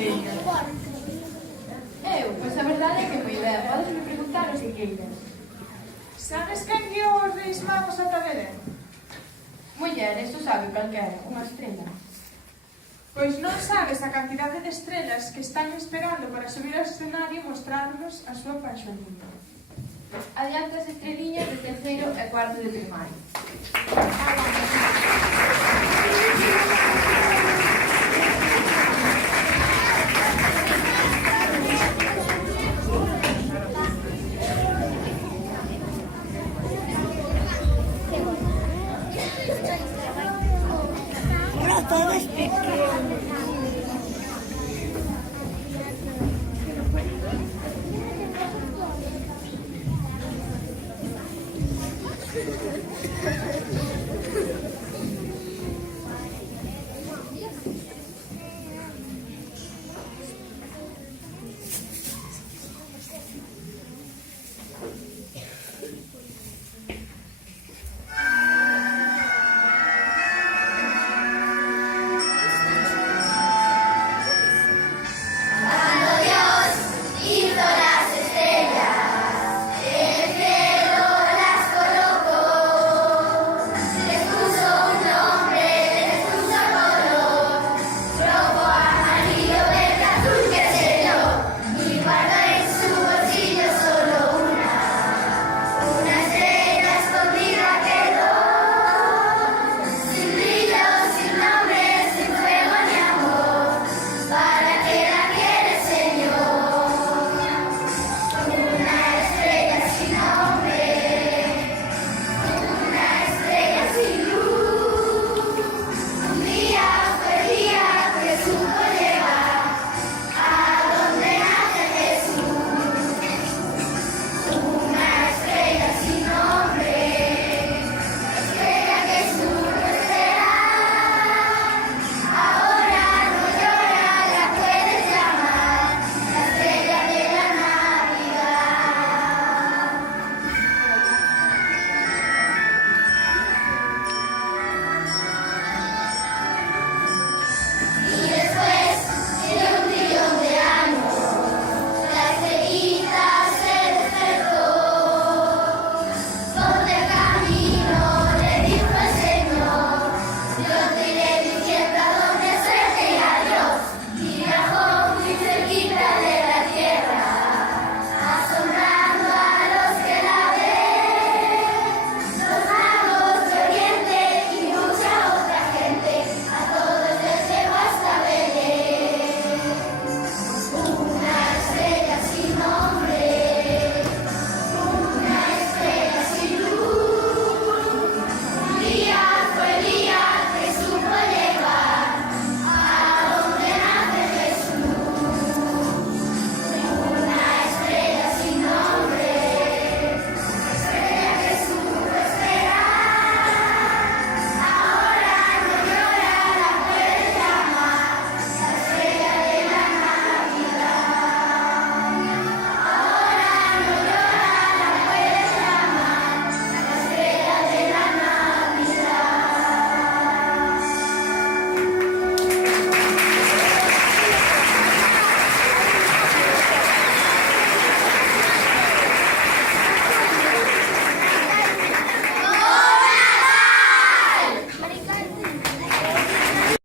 estrella? Pois a verdade é que moi ben, podes me preguntar o que queiras. Sabes quen guiou os Reis Magos ata Belén? Muller, isto sabe calquera, unha estrella. Pois non sabes a cantidade de estrelas que están esperando para subir ao escenario e mostrarnos a súa paixonía. Adiante as estreliñas de terceiro e cuarto de primaria.